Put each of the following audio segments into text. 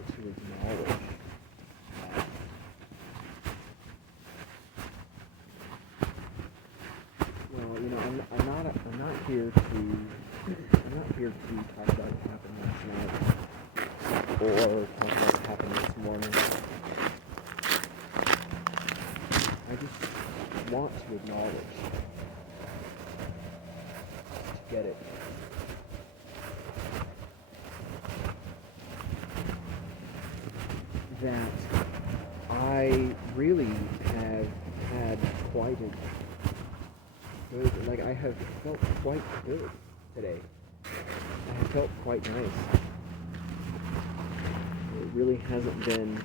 want to acknowledge that well, I'm not here to talk about what happened last night or talk about what happened this morning. I just want to acknowledge, to get it. That I really have had quite a good, like I have felt quite good today. I have felt quite nice. It really hasn't been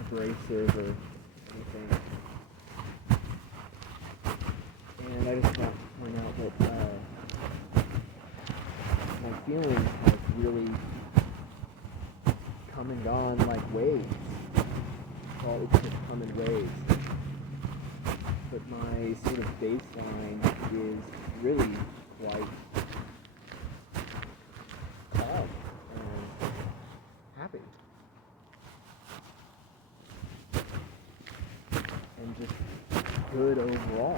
abrasive or anything. And I just want to point out that my feelings have really come and gone like waves. Well, it's just come in waves. But my sort of baseline is really quite calm and happy. And just good overall.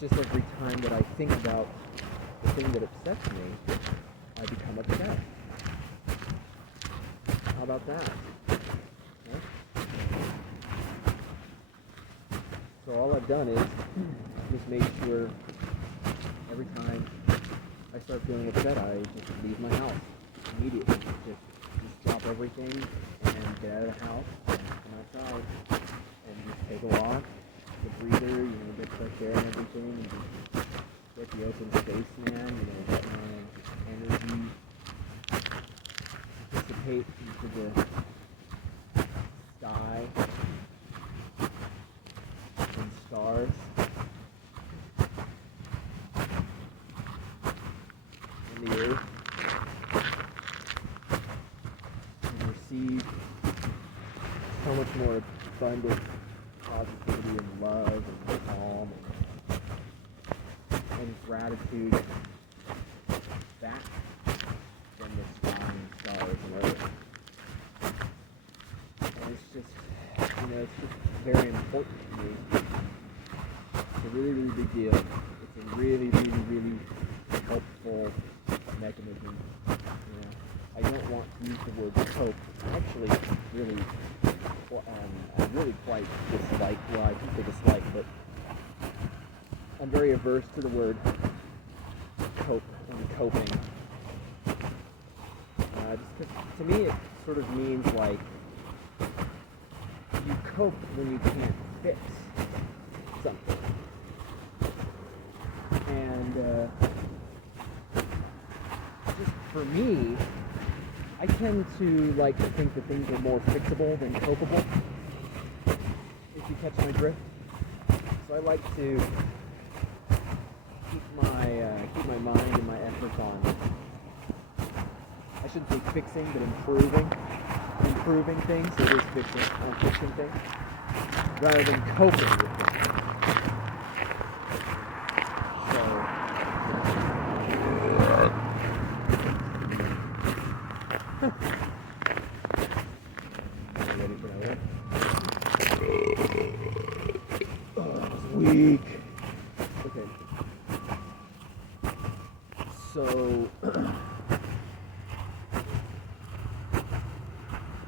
Just every time that I think about the thing that upsets me, I become upset. How about that? Yeah? So all I've done is just make sure every time I start feeling upset, I just leave my house immediately. Just drop everything and get out of the house and come outside and just take a walk. The breather, get fresh air and everything, and get the open space, man, let my energy dissipate into the sky and stars and the earth, and receive so much more abundant positivity and love and calm and gratitude back from the sky and stars and earth. And it's just very important to me. It's a really, really big deal. It's a really, really, really helpful mechanism. I don't want to use the word cope. Actually, I really quite dislike, well, I think I dislike, but I'm very averse to the word cope and coping. Just 'cause to me it sort of means like you cope when you can't fix something. And just for me, I tend to like to think that things are more fixable than copable, if you catch my drift. So I like to keep my mind and my efforts on, I shouldn't say fixing, but improving things. So it is fixing things, rather than coping with things. Weak. Okay. So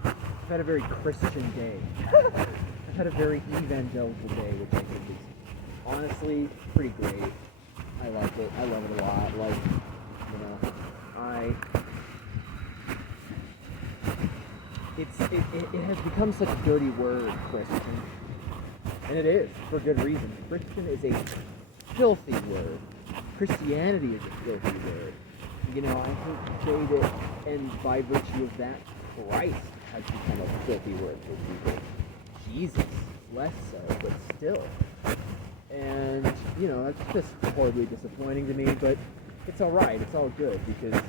I've had a very Christian day. I've had a very evangelical day, which I think is honestly pretty great. I like it. I love it a lot. Like, it has become such a dirty word, Christian. And it is, for good reason. Christian is a filthy word. Christianity is a filthy word. I hate to say that, and by virtue of that, Christ has become a filthy word for people. Jesus, less so, but still. And, that's just horribly disappointing to me, but it's alright, it's all good, because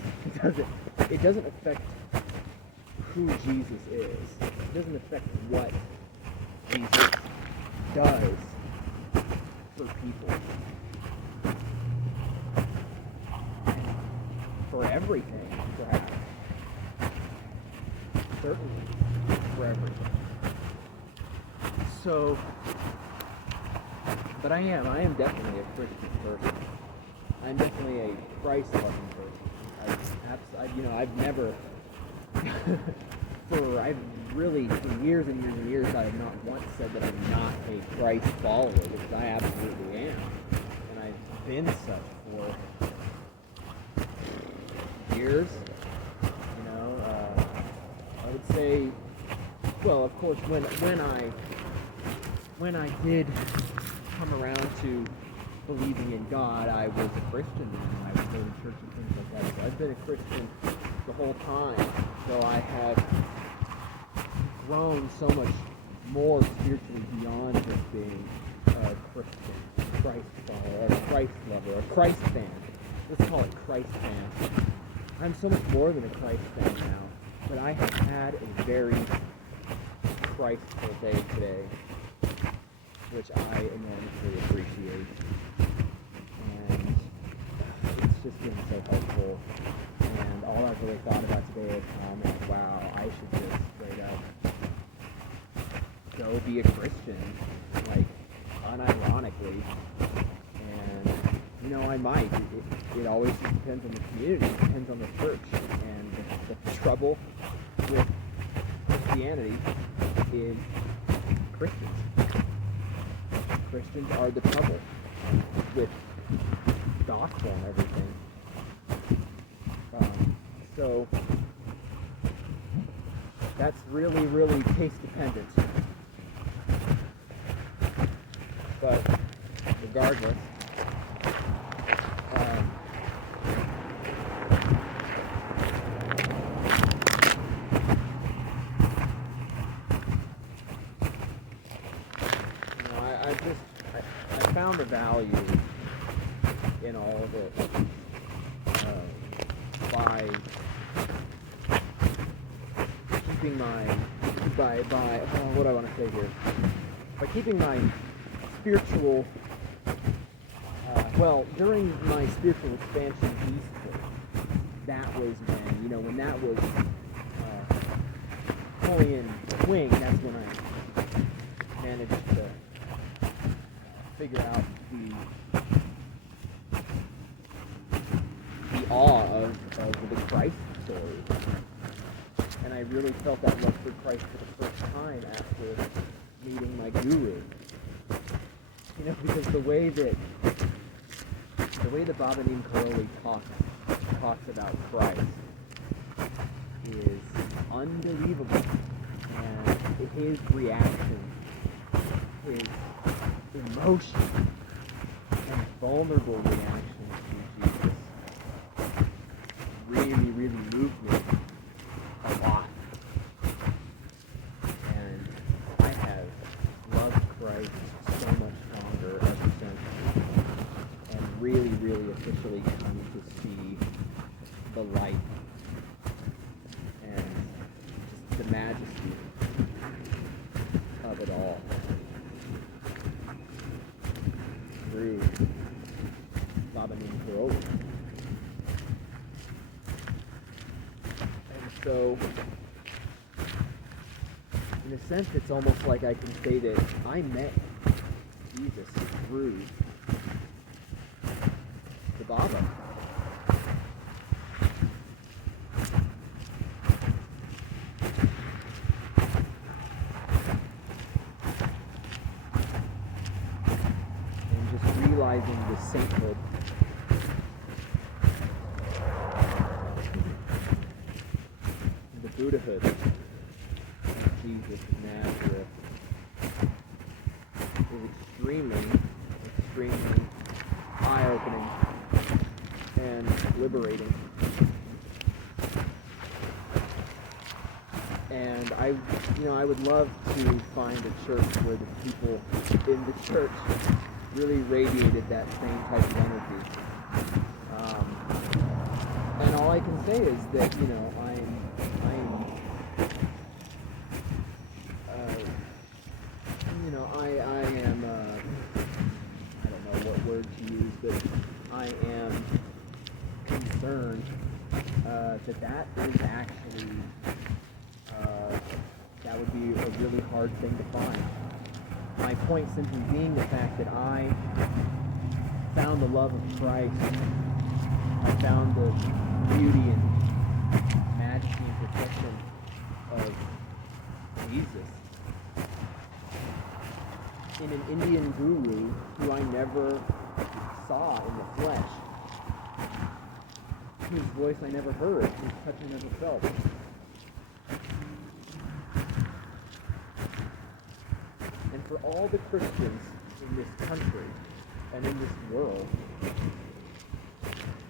it doesn't affect who Jesus is. It doesn't affect what Jesus does for people. So, but I am definitely a Christian person. I'm definitely a Christ-loving person. I've never, for years and years and years, I have not once said that I'm not a Christ follower, because I absolutely am. And I've been such for years. I would say, well, of course, when I did come around to believing in God, I was a Christian, and I would go to church and things like that. So I've been a Christian the whole time. So I have grown so much more spiritually beyond just being a Christian, Christ follower, a Christ lover, a Christ fan. Let's call it Christ fan. I'm so much more than a Christ fan now, but I have had a very Christful day today, which I enormously appreciate. And it's just been so helpful. And all I've really thought about today is how I'm like, wow, I should just straight up go be a Christian, like, unironically. And, I might. It always just depends on the community, it depends on the church. And the trouble with Christianity is Christians. Christians are the trouble with gospel and everything. So that's really, really case dependent. But regardless, I found a value in all of it by keeping what do I want to say here? By keeping my spiritual, during my spiritual expansion eastward, that was when that was fully in swing, that's when I managed to figure out the awe of the Christ story. And I really felt that love for Christ for the first time after meeting my guru. Because the way that Baba Neem Karoli talks about Christ is unbelievable. And his reaction, his emotion, and vulnerable reaction to Jesus really, really moved me a lot. And I have loved Christ so much stronger ever since, and really, really officially come to see the light and just the majesty of it all through Baba Neem Karoli. And so, in a sense, it's almost like I can say that I met Jesus through the Baba. And just realizing the sainthood and the Buddhahood of Jesus of Nazareth is extremely, extremely eye-opening and liberating. And I would love to find a church where the people in the church really radiated that same type of energy. And all I can say is that, I don't know what word to use, but I am concerned that is actually, that would be a really hard thing to find. My point simply being the fact that I found the love of Christ. I found the beauty and majesty and protection of Jesus in an Indian guru who I never saw in the flesh, whose voice I never heard, whose touch I never felt. And for all the Christians in this country and in this world,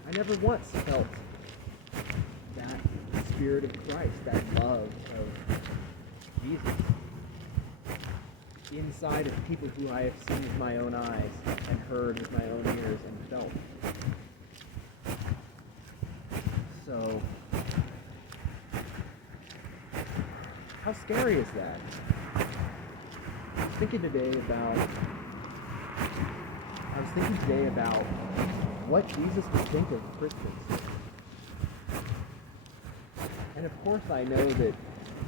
I never once felt that Spirit of Christ, that love of Jesus, inside of people who I have seen with my own eyes and heard with my own ears and felt. So, how scary is that? I was thinking today about what Jesus would think of Christians. And of course I know that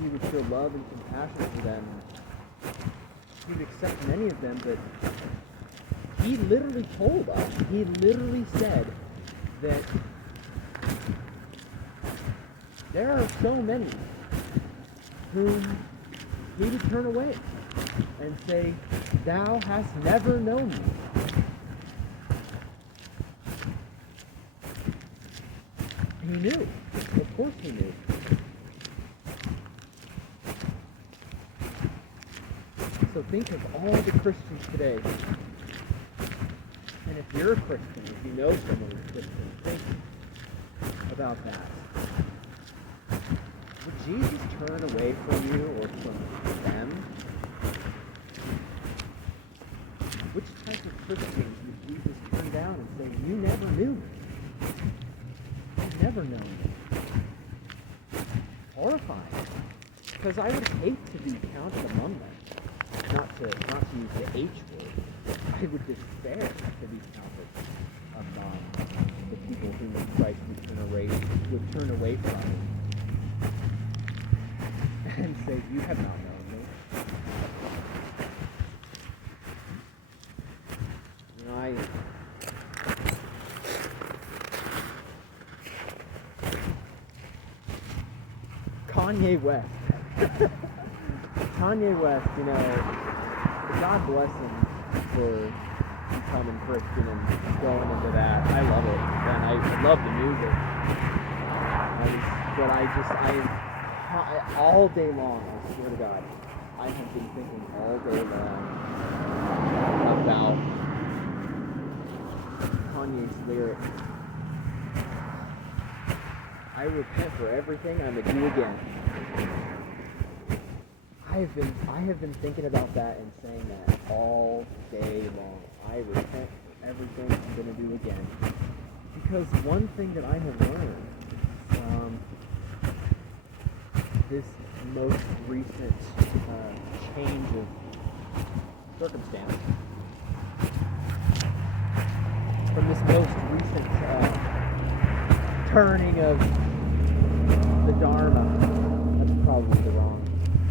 he would show love and compassion for them. He would accept many of them, but he literally told us, he literally said that there are so many whom he would turn away and say, "Thou hast never known me." He knew. Of course he knew. So think of all the Christians today. And if you're a Christian, if you know someone who's Christian, think about that. Would Jesus turn away from you or from them? Which type of Christians would Jesus turn down and say, "You never knew me. You've never known me"? Horrifying. Because I would hate to be counted among them. Not to use the H word. I would despair to be counted among the people whom Christ would turn away from and say, "You have not known me." You know, Kanye West. Kanye West, you know, God bless him for becoming Christian and going into that. I love it, and I love the music. All day long, I swear to God, I have been thinking all day long about Kanye's lyrics. I repent for everything I'm gonna do again. I have been thinking about that and saying that all day long. I repent for everything I'm going to do again. Because one thing that I have learned from this most recent change of circumstance, from this most recent turning of the Dharma, that's probably the wrong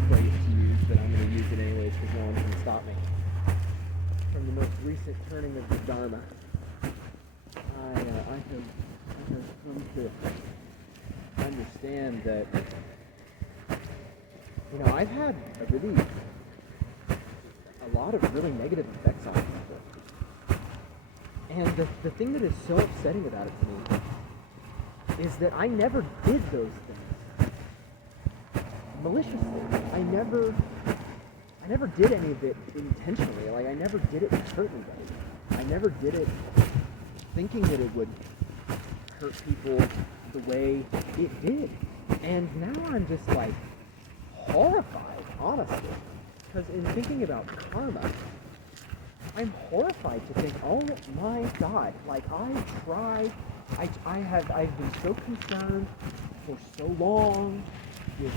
phrase to use, but I'm going to use it anyways because no one can stop me. From the most recent turning of the Dharma, I have come to understand that, you know, I've had a lot of really negative effects on people. And the thing that is so upsetting about it to me is that I never did those things maliciously. I never did any of it intentionally. Like, I never did it to hurt anybody. I never did it thinking that it would hurt people the way it did. And now I'm just like horrified, honestly. Because in thinking about karma, I'm horrified to think, oh my God, like I've been so concerned for so long with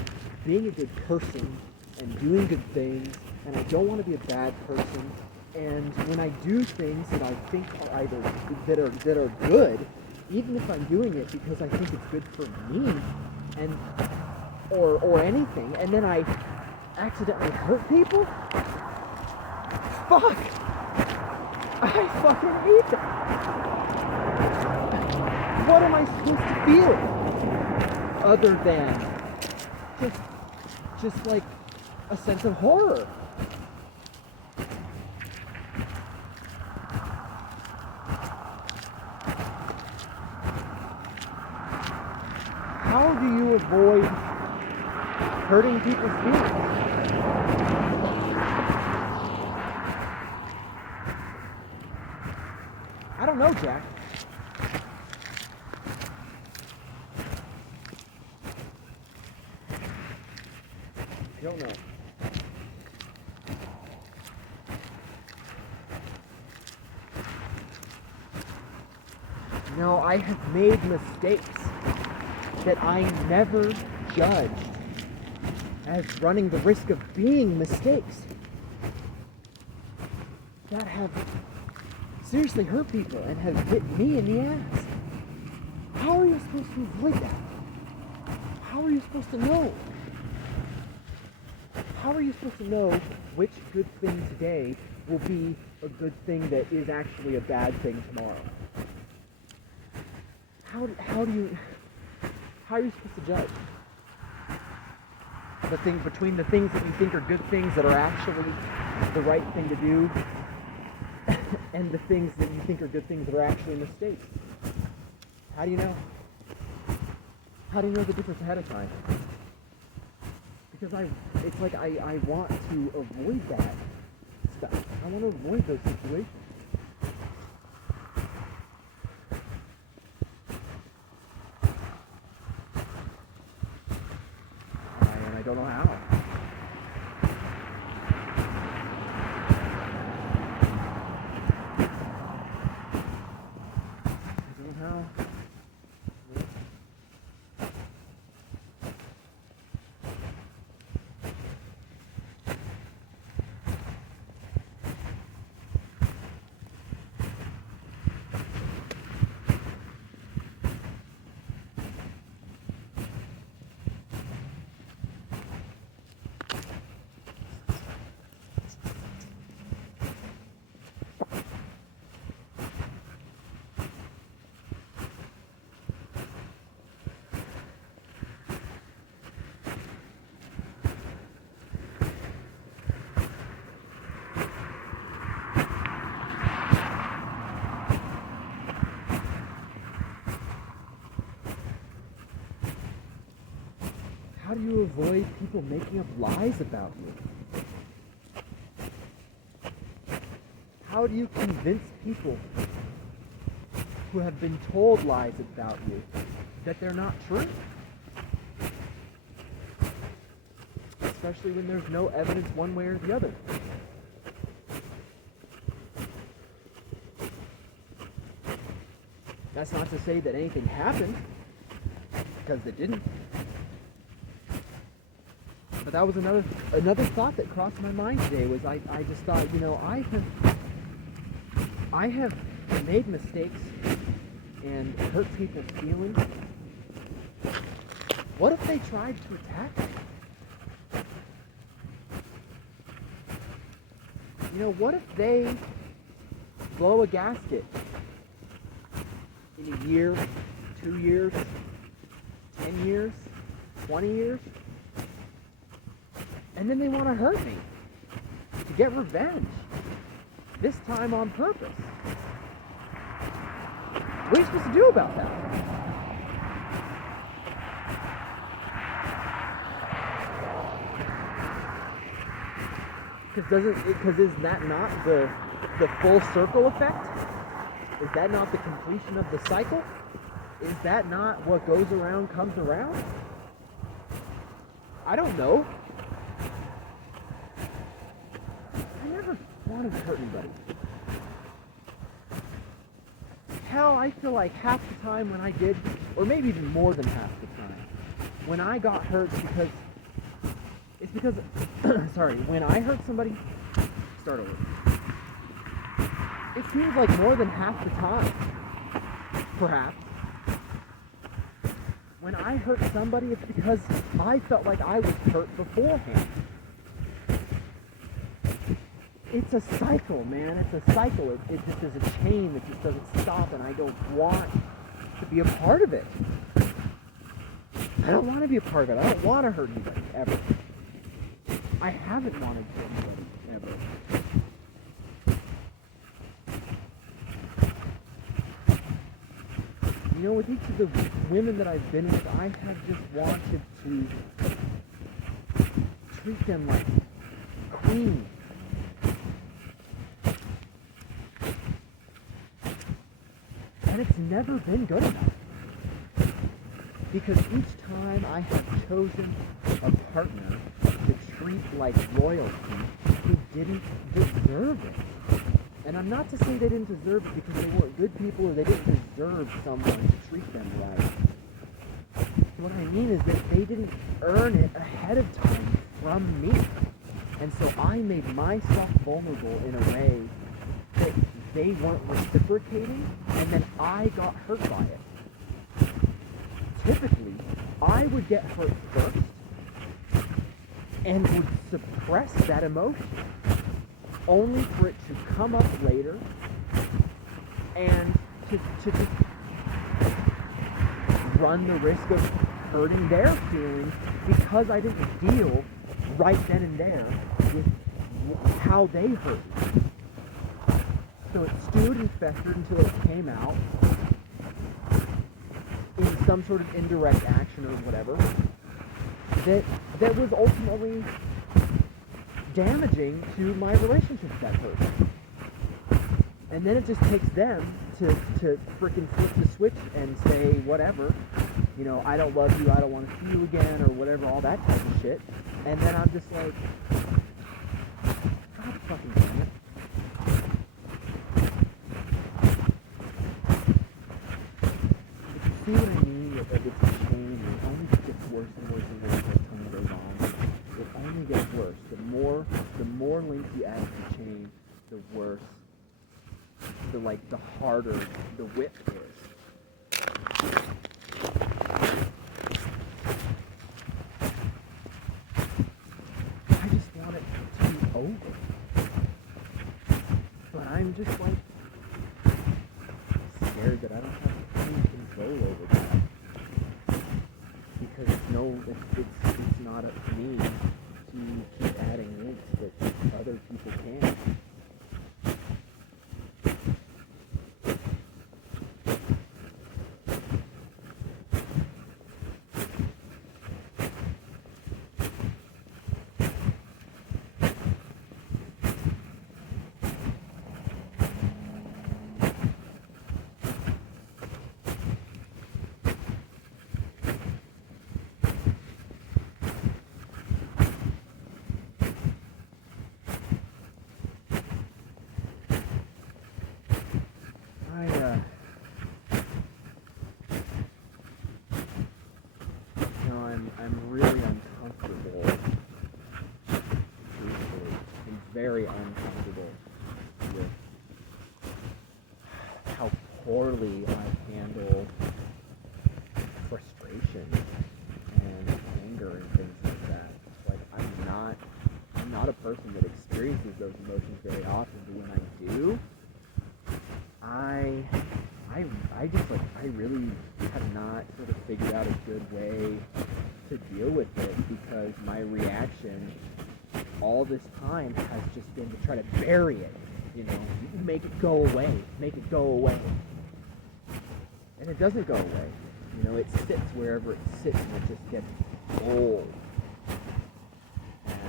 being a good person and doing good things, and I don't want to be a bad person. And when I do things that I think are either that are good, even if I'm doing it because I think it's good for me, and or anything, and then I accidentally hurt people, Fuck! I fucking hate that! What am I supposed to feel? Other than just like a sense of horror. How do you avoid hurting people's feelings? I don't know, Jack. I don't know. No, I have made mistakes that I never judged as running the risk of being mistakes that have seriously hurt people and have hit me in the ass. How are you supposed to avoid that? How are you supposed to know? How are you supposed to know which good thing today will be a good thing that is actually a bad thing tomorrow? How are you supposed to judge the thing between the things that you think are good things that are actually the right thing to do and the things that you think are good things that are actually mistakes? How do you know? How do you know the difference ahead of time? Because it's like I want to avoid that stuff. I want to avoid those situations. And I don't know how. I don't know how. How do you avoid people making up lies about you? How do you convince people who have been told lies about you that they're not true? Especially when there's no evidence one way or the other. That's not to say that anything happened, because it didn't. But that was another thought that crossed my mind today. Was I just thought, I have made mistakes and hurt people's feelings. What if they tried to attack me? What if they blow a gasket in a year, 2 years, 10 years, 20 years? And then they want to hurt me to get revenge, this time on purpose. What are you supposed to do about that? Because is that not the full circle effect? Is that not the completion of the cycle? Is that not what goes around comes around? I don't know. I never wanted to hurt anybody. Hell, I feel like half the time when I did, or maybe even more than half the time, when I got hurt it's because, sorry, when I hurt somebody, start over. It seems like more than half the time, perhaps, when I hurt somebody, it's because I felt like I was hurt beforehand. it's a cycle, man. It's a cycle. It just is a chain that just doesn't stop, and I don't want to be a part of it. I don't want to be a part of it. I don't want to hurt anybody, ever. I haven't wanted to hurt anybody, ever. You know, with each of the women that I've been with, I have just wanted to treat them like queens. And it's never been good enough. Because each time I have chosen a partner to treat like royalty who didn't deserve it. And I'm not to say they didn't deserve it because they weren't good people or they didn't deserve someone to treat them right. What I mean is that they didn't earn it ahead of time from me. And so I made myself vulnerable in a way that they weren't reciprocating, and then I got hurt by it. Typically, I would get hurt first and would suppress that emotion, only for it to come up later and to just run the risk of hurting their feelings because I didn't deal right then and there with how they hurt me. So it stewed and festered until it came out in some sort of indirect action or whatever that was ultimately damaging to my relationship with that person. And then it just takes them to freaking flip the switch and say whatever, you know, I don't love you, I don't want to see you again, or whatever, all that type of shit. And then I'm just like, God fucking damn it. See what I mean? That it's a chain, it only gets worse and worse and worse as time goes on. It only gets worse. The more links you add to the chain, the worse, the harder the whip is. I just want it to be over. But I'm just like scared that I don't have any control over that. Because it's not up to me to keep adding links that other people can. I'm really uncomfortable, truthfully. I'm very uncomfortable with how poorly I handle frustration and anger and things like that. Like, I'm not a person that experiences those emotions very often, but when I do, I really have not sort of figured out a good way to deal with it, because my reaction all this time has just been to try to bury it, you know, make it go away, and it doesn't go away, you know, it sits wherever it sits, and it just gets old and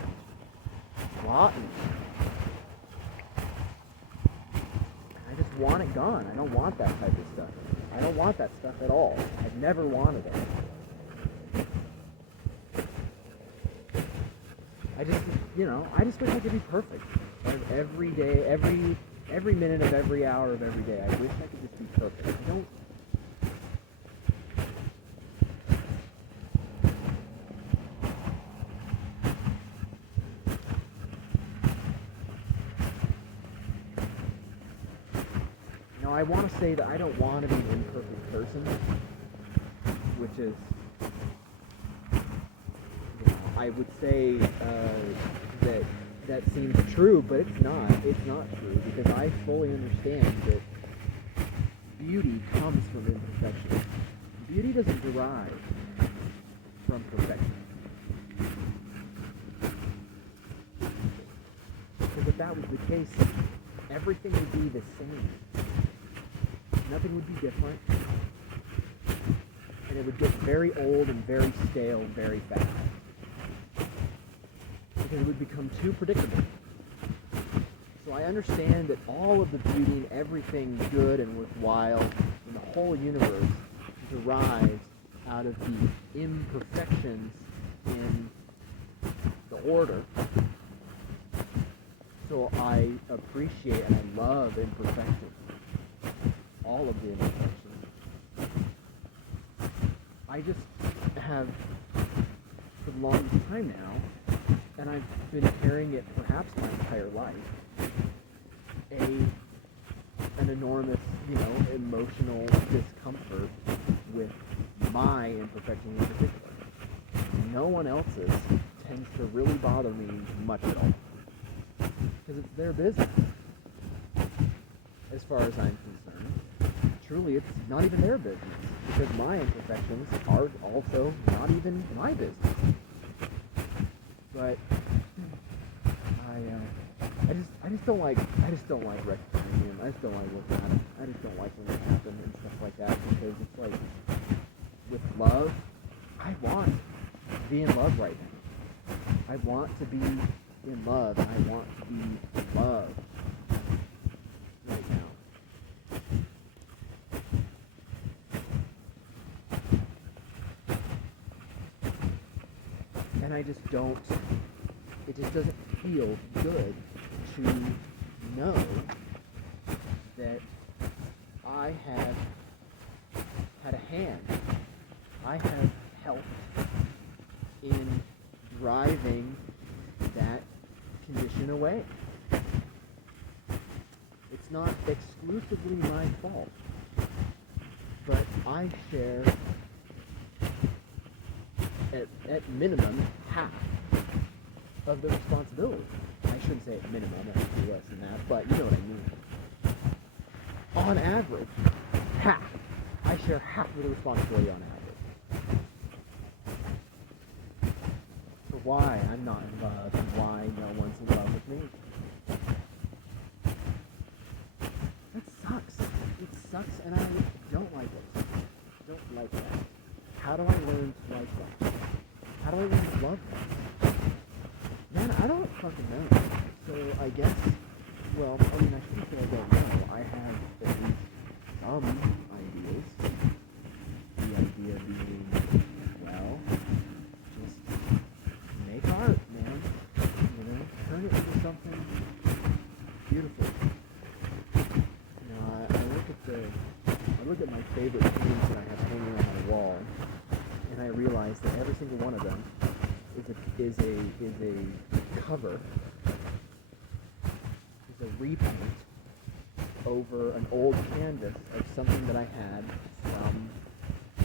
rotten. I just want it gone. I don't want that type of stuff. I don't want that stuff at all. I've never wanted it. I just wish I could be perfect. Every day, every minute of every hour of every day, I wish I could just be perfect. I don't. Now, I want to say that I don't want to be an imperfect person, which is, I would say that that seems true, but it's not. It's not true, because I fully understand that beauty comes from imperfection. Beauty doesn't derive from perfection. Because if that was the case, everything would be the same. Nothing would be different. And it would get very old and very stale very fast. Because it would become too predictable. So I understand that all of the beauty and everything good and worthwhile in the whole universe derives out of the imperfections in the order. So I appreciate and I love imperfection. All of the imperfections. I just have, for the longest time now, and I've been carrying it perhaps my entire life, an enormous, emotional discomfort with my imperfection in particular. No one else's tends to really bother me much at all. Because it's their business, as far as I'm concerned. Truly, it's not even their business, because my imperfections are also not even my business. But I just don't like recognizing them. I just don't like looking at them. I just don't like when they happen and stuff like that, because it's like, with love, I want to be in love right now. I want to be in love, and I want to be loved right now. And it just doesn't feel good to know that I have had a hand. I have helped in driving that condition away. It's not exclusively my fault, but I share at minimum half of the responsibility. I shouldn't say at minimum, it has to be less than that, but you know what I mean. On average, half. I share half of the responsibility on average. For why I'm not in love and why no one's in love with me. That sucks. It sucks, and I don't like it. I don't like that. How do I learn to like them? How do I learn to love them? Man, I don't fucking know. So I guess, well, I mean, I shouldn't say I don't know. I have at least some ideas. The idea being, well, just make art, man. Turn it into something beautiful. I look at my favorite paintings that I have hanging on my wall, and I realize that every single one of them is a cover, is a repaint over an old canvas of something that I had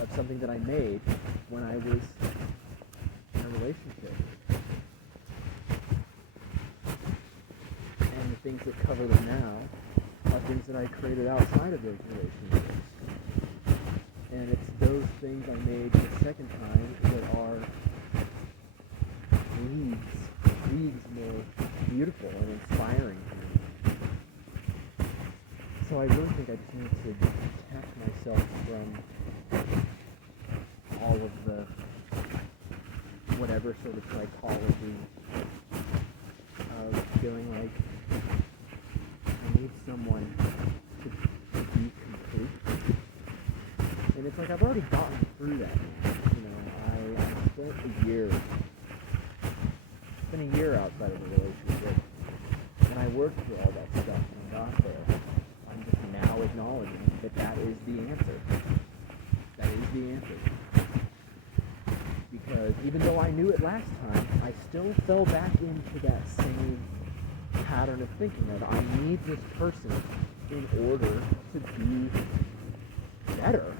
of something that I made when I was in a relationship. And the things that cover them now are things that I created outside of those relationships. And it's those things I made the second time that are leagues more beautiful and inspiring to me. So I really think I just need to detach myself from all of the whatever sort of psychology of feeling like I need someone to be complete. And it's like I've already gotten through that. I spent a year outside of a relationship, and I worked through all that stuff and got there. I'm just now acknowledging that is the answer. That is the answer. Because even though I knew it last time, I still fell back into that same pattern of thinking that I need this person in order to be better.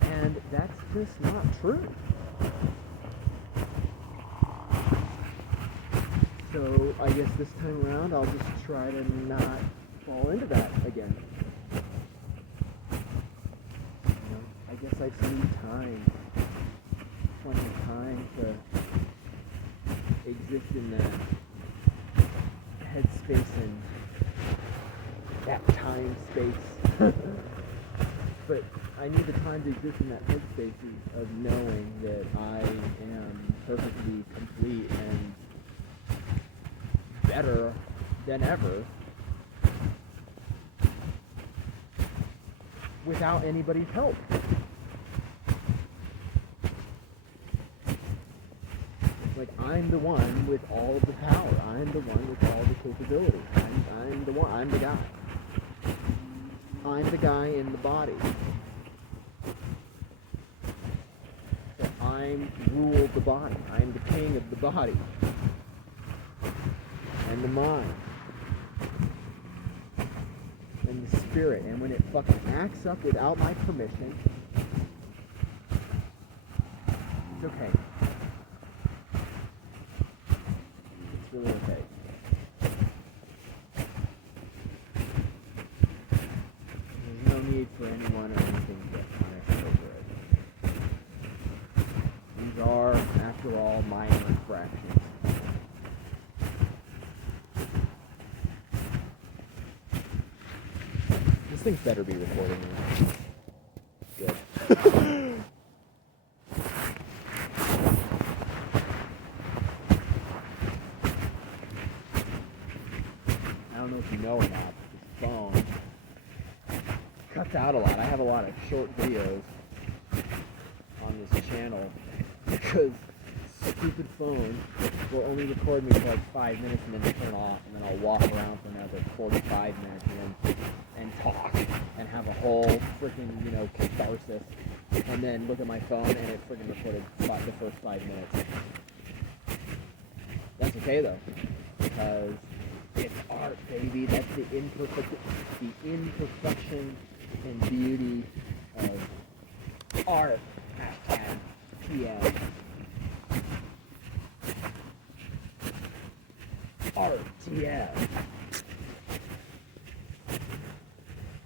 And that's just not true. So I guess this time around I'll just try to not fall into that again. You know, I guess I just need time, plenty of time to exist in that headspace and that time space. But I need the time to exist in that headspace of knowing that I am perfectly complete and better than ever without anybody's help. Like, I'm the one with all of the power. I'm the one with all the capability. I'm the one. I'm the guy. I'm the guy in the body. So I rule the body. I'm the king of the body. And the mind. And the spirit. And when it fucking acts up without my permission, it's okay. It's really okay. There's no need for anyone or anything to get punished over it. These are, after all, minor infractions. This thing better be recording me. Good. I don't know if you know or not, but this phone cuts out a lot. I have a lot of short videos on this channel because stupid phone will only record me for like 5 minutes and then turn off, and then I'll walk around for another 45 minutes and talk and have a whole freaking, catharsis, and then look at my phone and it freaking recorded the first 5 minutes. That's okay though, because it's art, baby. That's the imperfection and beauty of art. Hashtag TM. Art, TM.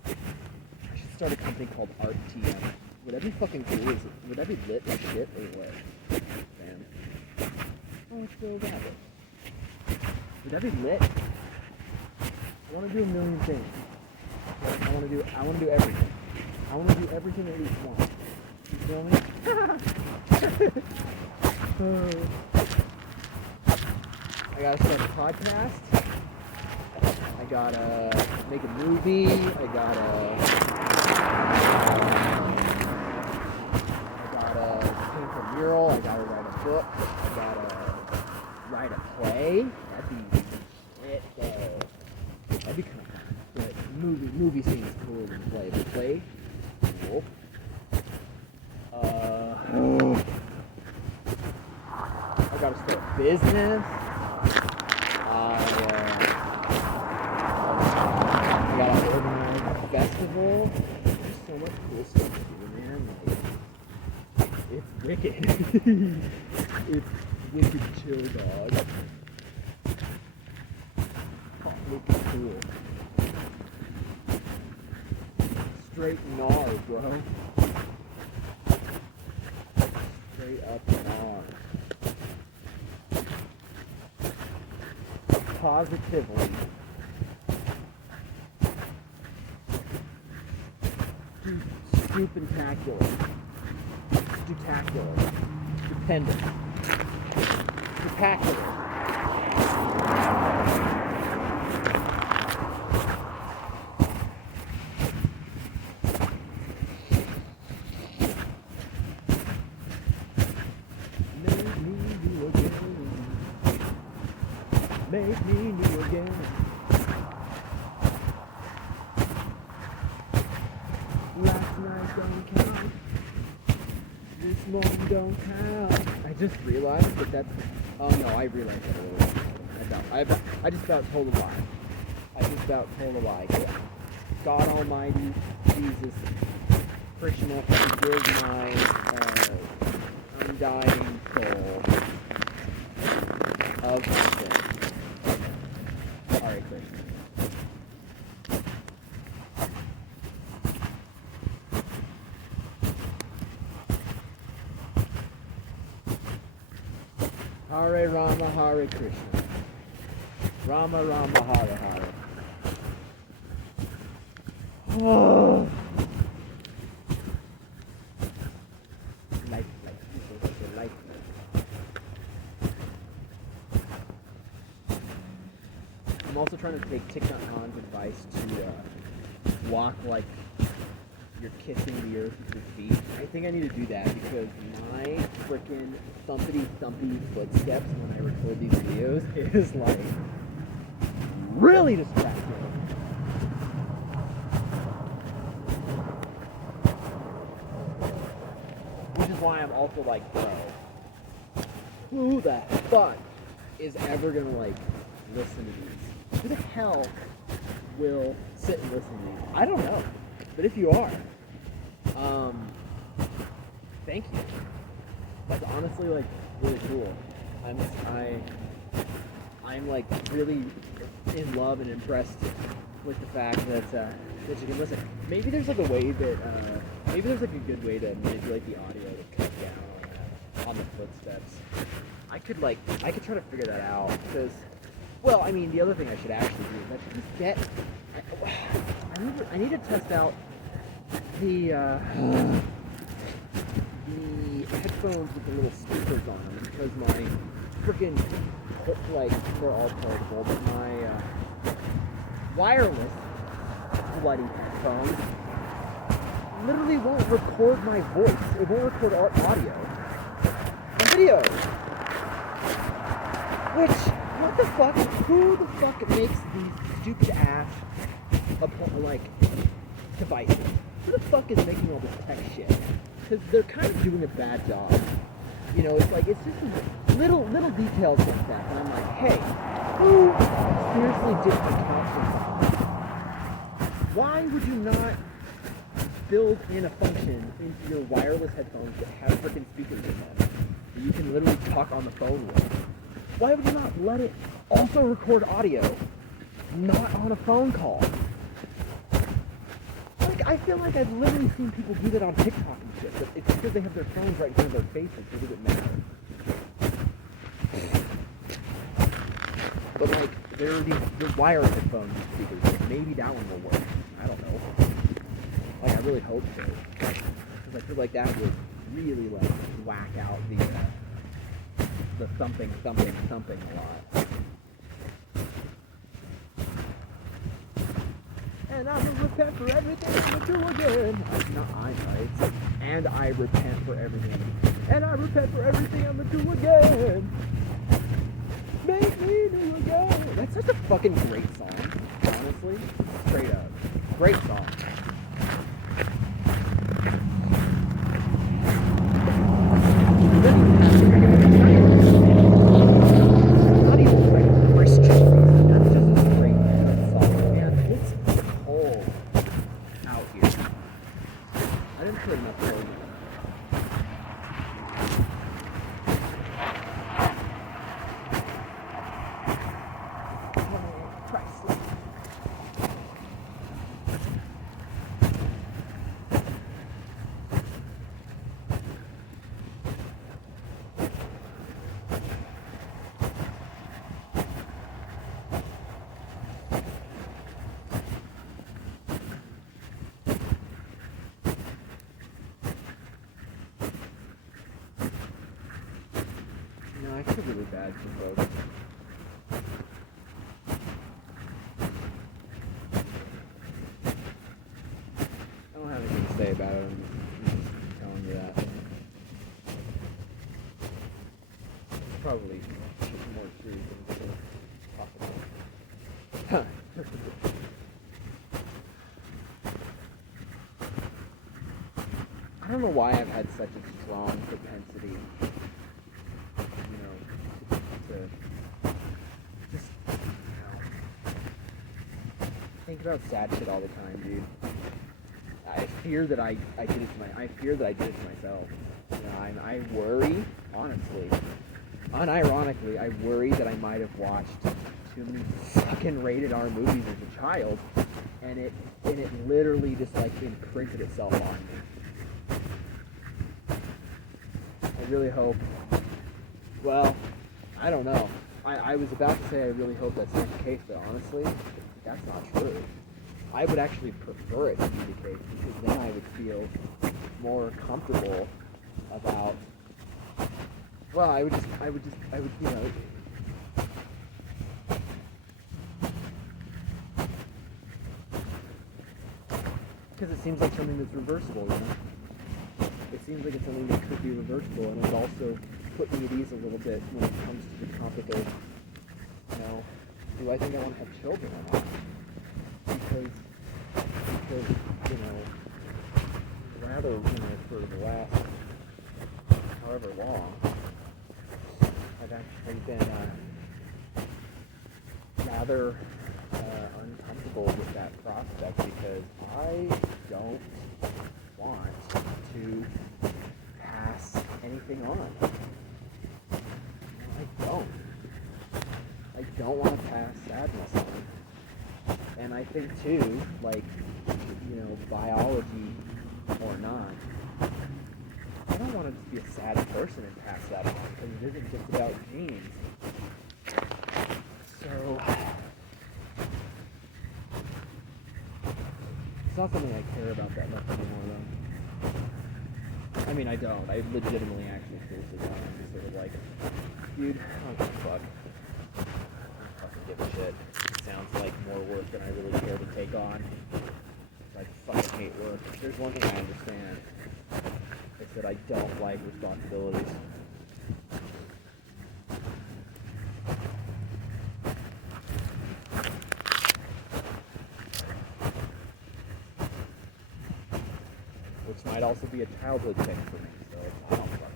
I should start a company called Art TM. Would that be fucking cool? Would that be lit as shit or what? Damn. Oh, it's still rabbit. Would that be lit? I want to do a million things. I want to do everything. I want to do everything at least once. You feel me? I gotta start a podcast. I gotta make a movie. I gotta paint a mural. I gotta write a book. I gotta write a play. That'd be it, though. That'd be kind of fun. But movie seems cooler than play. But play, cool. I gotta start a business. I gotta organize a festival. There's so much cool stuff to do, man. Like, it's wicked. It's wicked chill, dog. Oh, wicked cool. Straight gnar, bro. Straight up gnar. Positively. Stupentacular. Stutacular. Stupendous. Spectacular. Make me new again. Last night don't count. This morning don't count. I just realized that that's... Oh no, I realized that earlier. I just about told a lie. God Almighty, Jesus, Krishna, forgive my undying soul of my sin. Christian. Hare Rama, Hare Krishna. Rama Rama, Hare Hare. Oh. Life, people, life. I'm also trying to take Thich Nhat Hanh's advice to walk like you're kissing the earth with your feet. I think I need to do that because my freaking thumpity footsteps when I record these videos is like really distracting. Which is why I'm also like, bro, who the fuck is ever gonna like listen to these? Who the hell will sit and listen to these? I don't know. But if you are, thank you. That's honestly like really cool. I'm like really in love and impressed with the fact that that you can listen. Maybe there's like a way that maybe there's like a good way to manipulate the audio to cut down on the footsteps. I could try to figure that out because, well, I mean, the other thing I should actually do is I should just get. I need to test out the headphones with the little speakers on them because my freaking, like, they're all portable, but my wireless bloody headphones literally won't record my voice. It won't record audio and video. Which, what the fuck? Who the fuck makes these stupid ass like devices? Who the fuck is making all this tech shit? Because they're kind of doing a bad job. You know, it's like, it's just little details like that. And I'm like, hey, who seriously didn't account for that? Why would you not build in a function into your wireless headphones that have freaking speakers in them that you can literally talk on the phone with? Why would you not let it also record audio, not on a phone call? Like, I feel like I've literally seen people do that on TikTok and shit, but it's because they have their phones right in front of their faces, so it doesn't matter. But like, there are these wireless headphone speakers, like maybe that one will work. I don't know. Like, I really hope so. Because I feel like that would really like whack out the thumping a lot. And I'm gonna repent for everything I'm gonna do again. Right? And I repent for everything. And I repent for everything I'm gonna do again. Make me new again. That's such a fucking great song, honestly. Straight up. Great song. Not even like Christian. That's just a great song. Man, it's cold out here. I didn't put enough cold in. No, I feel really bad for folks. I don't have anything to say about it. I'm just telling you that. It's probably more true than possible. I don't know why I've had such a strong propensity, you know, to just, you know, think about sad shit all the time, dude. I fear that I did it to myself. You know, I worry, honestly. unironically, I worry that I might have watched too many fucking rated R movies as a child, and it literally just like imprinted itself on me. I really hope. Well, I don't know. I was about to say I really hope that's not the case, but honestly, that's not true. I would actually prefer it to be the case, because then I would feel more comfortable about. Well, I would, you know. Because it seems like something that's reversible, you know? It seems like it's something that could be reversible, and it would also put me at ease a little bit when it comes to the complicated, you know, do I think I want to have children or not? Because you know, rather, you know, for the last however long, I've actually been rather uncomfortable with that prospect, because I don't want to pass anything on. I don't want to pass sadness on. And I think too, like, you know, biology or not, I don't want to just be a sad person and pass that on, because it isn't just about genes. So it's not something I care about that much anymore, though. I mean, I don't. I legitimately actually seriously don't. I'm just sort of like, dude, I don't give a fuck. I don't fucking give a shit. It sounds like more work than I really care to take on. I fucking hate work. If there's one thing I understand, it's that I don't like responsibilities. Which might also be a childhood thing for me, so I don't fucking.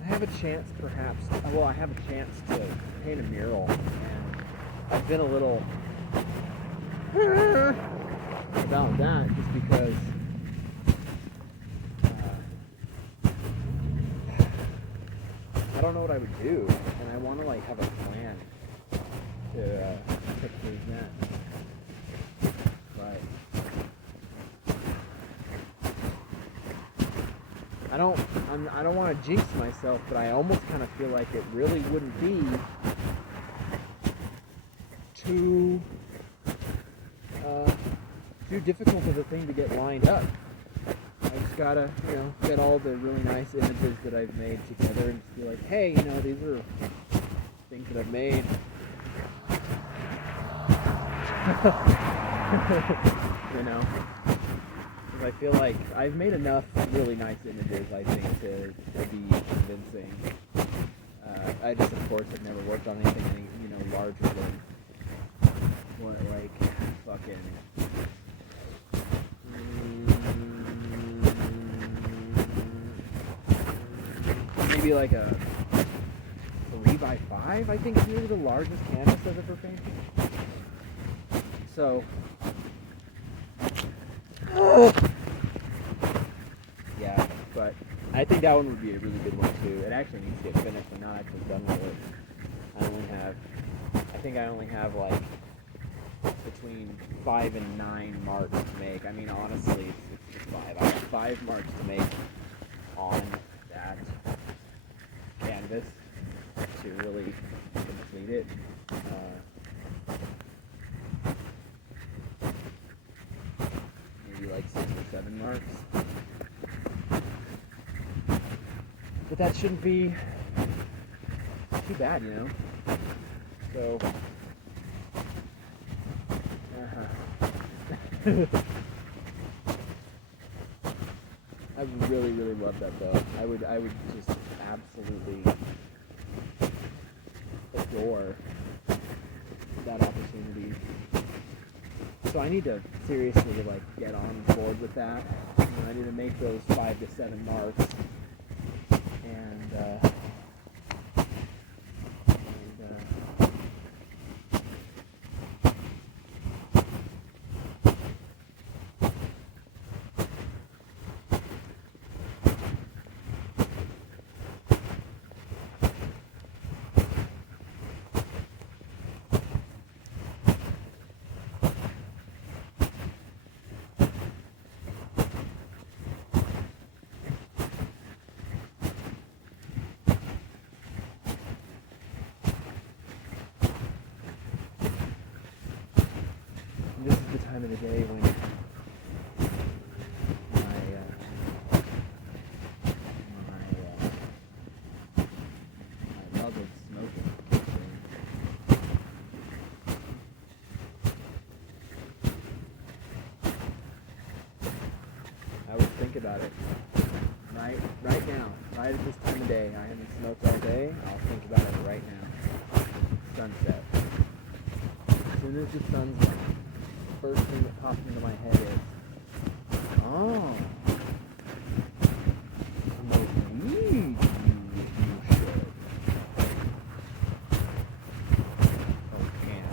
I have a chance, perhaps. Well, I have a chance to paint a mural, and I've been a little about that, just because I don't know what I would do, and I want to like have a plan to present. But I don't want to jinx myself, but I almost kind of feel like it really wouldn't be too difficult of a thing to get lined up. I just gotta, you know, get all the really nice images that I've made together and just be like, hey, you know, these are things that I've made. You know? I feel like I've made enough really nice images, I think, to be convincing. I just, of course, have never worked on anything, you know, larger than what, like, fucking maybe like a 3x5, I think, is maybe the largest canvas I've ever painted. So, yeah, but I think that one would be a really good one too. It actually needs to get finished. I'm not actually done with it. I think I only have like between 5 and 9 marks to make. I mean, honestly, it's 5. I have 5 marks to make on that canvas to really complete it. Maybe like 6 or 7 marks. But that shouldn't be too bad, you know? So, I really, really love that though. I would just absolutely adore that opportunity. So I need to seriously like get on board with that. You know, I need to make those 5 to 7 marks, and this is the time of the day when my love of smoking kicks in. I always think about it. Right now, right at this time of day, I haven't smoked all day. I'll think about it right now. Sunset. As soon as the sun's up, the first thing that pops into my head is, oh, maybe you should. Oh, can't.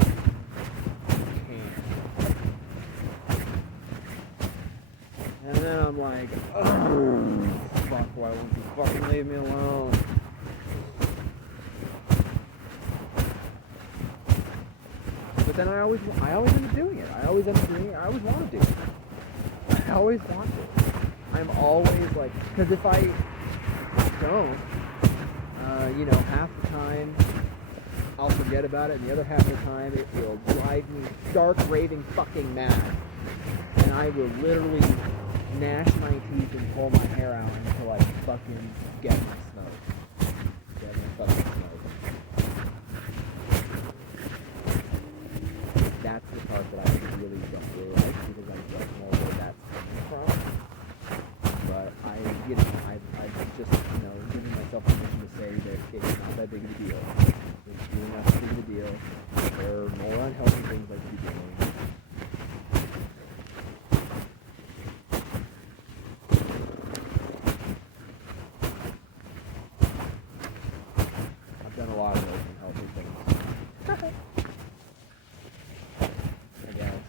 And then I'm like, oh, fuck, why won't you fucking leave me alone? But then I always end up doing it. I always want to do it. I always want to. I'm always like, because if I don't, half the time I'll forget about it, and the other half of the time it will drive me stark raving fucking mad. And I will literally gnash my teeth and pull my hair out until I fucking get my smoke. Get my fucking smoke. That's the part that I really don't really like, because I don't know where that's coming from. But I've just, giving myself permission to say that it's not that big of a deal. It's really not that big of a deal. There are more unhealthy things I could be doing. I've done a lot of those unhealthy things. I guess.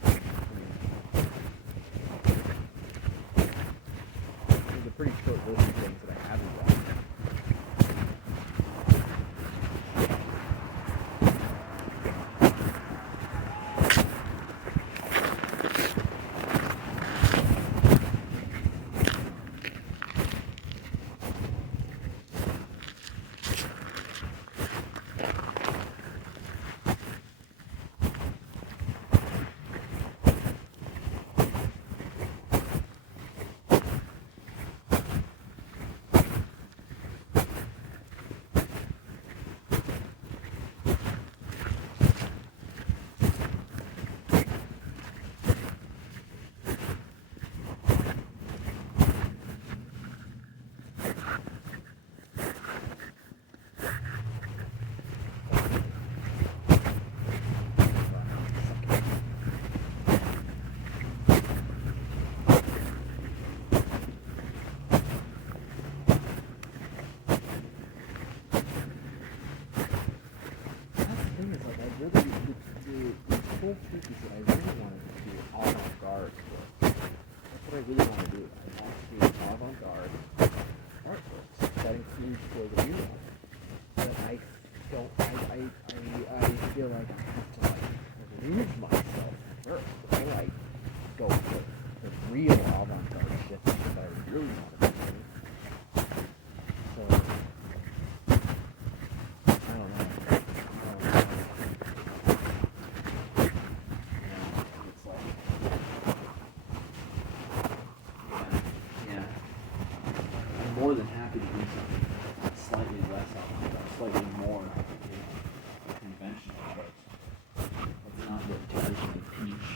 There's a pretty short list of things that I haven't done. whole truth is that I really wanted to do avant-garde work. That's what I really want to do. I want to do avant-garde artworks. That includes for the viewer. But I don't, I feel like I have to lose myself first before I go for the real avant-garde shit that I really want to do. So, I don't know. It's like, yeah. I'm more than happy to do something slightly less avant-garde, slightly more conventional, but it's not what tears my peach.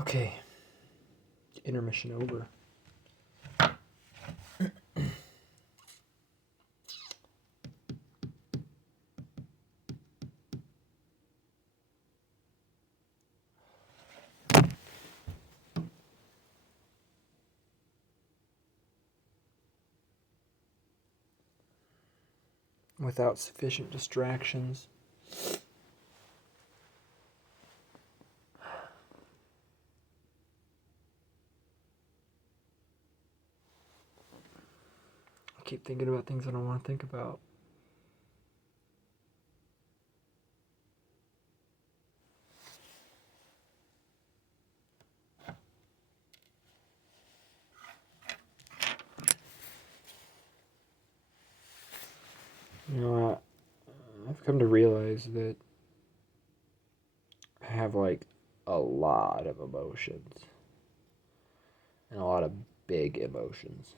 Okay. Intermission over. Without sufficient distractions. I keep thinking about things I don't want to think about. You know, I've come to realize that I have like a lot of emotions and a lot of big emotions.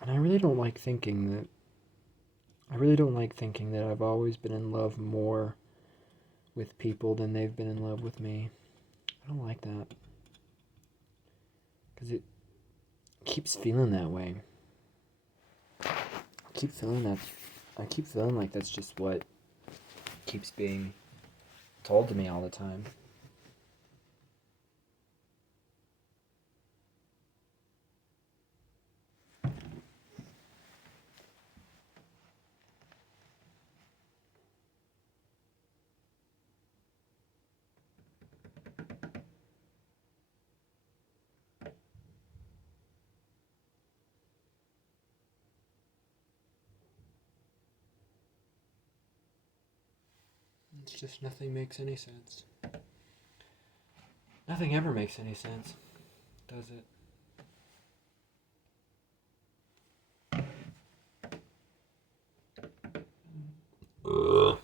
And I really don't like thinking that I've always been in love more with people than they've been in love with me. I don't like that. Because it keeps feeling that way. I keep feeling like that's just what keeps being told to me all the time. It's just nothing makes any sense. Nothing ever makes any sense, does it? Ugh.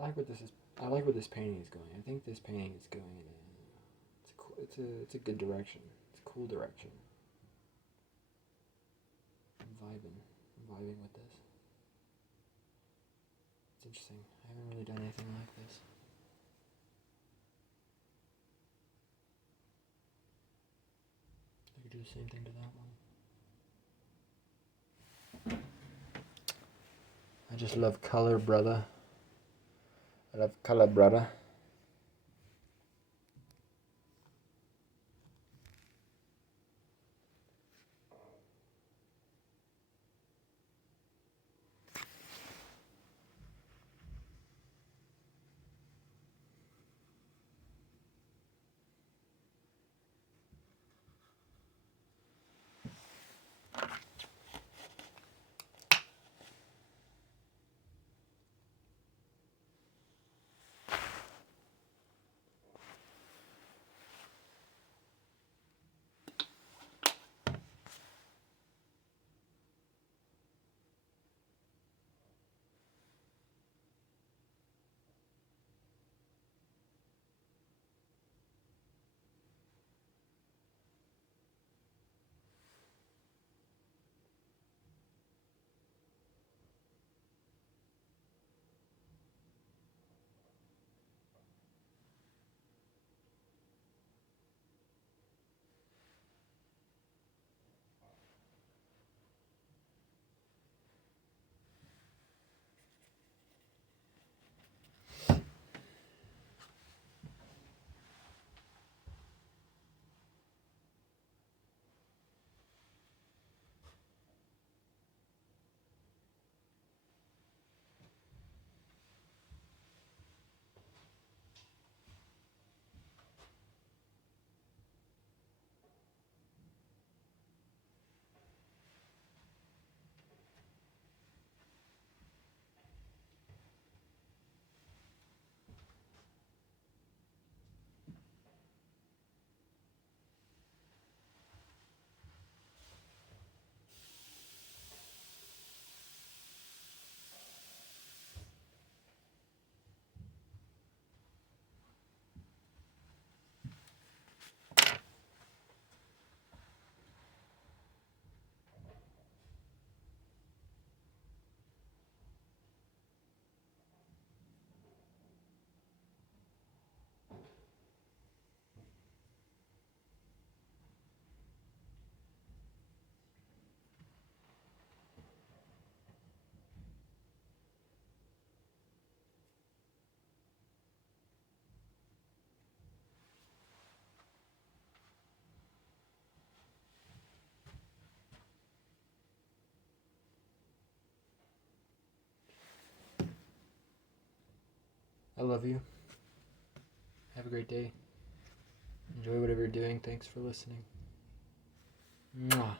I like where this painting is going. I think this painting is going in it's a good direction. It's a cool direction. I'm vibing with this. It's interesting. I haven't really done anything like this. I could do the same thing to that one. I just love color, brother. I love color, brother. I love you. Have a great day. Enjoy whatever you're doing. Thanks for listening. Mwah.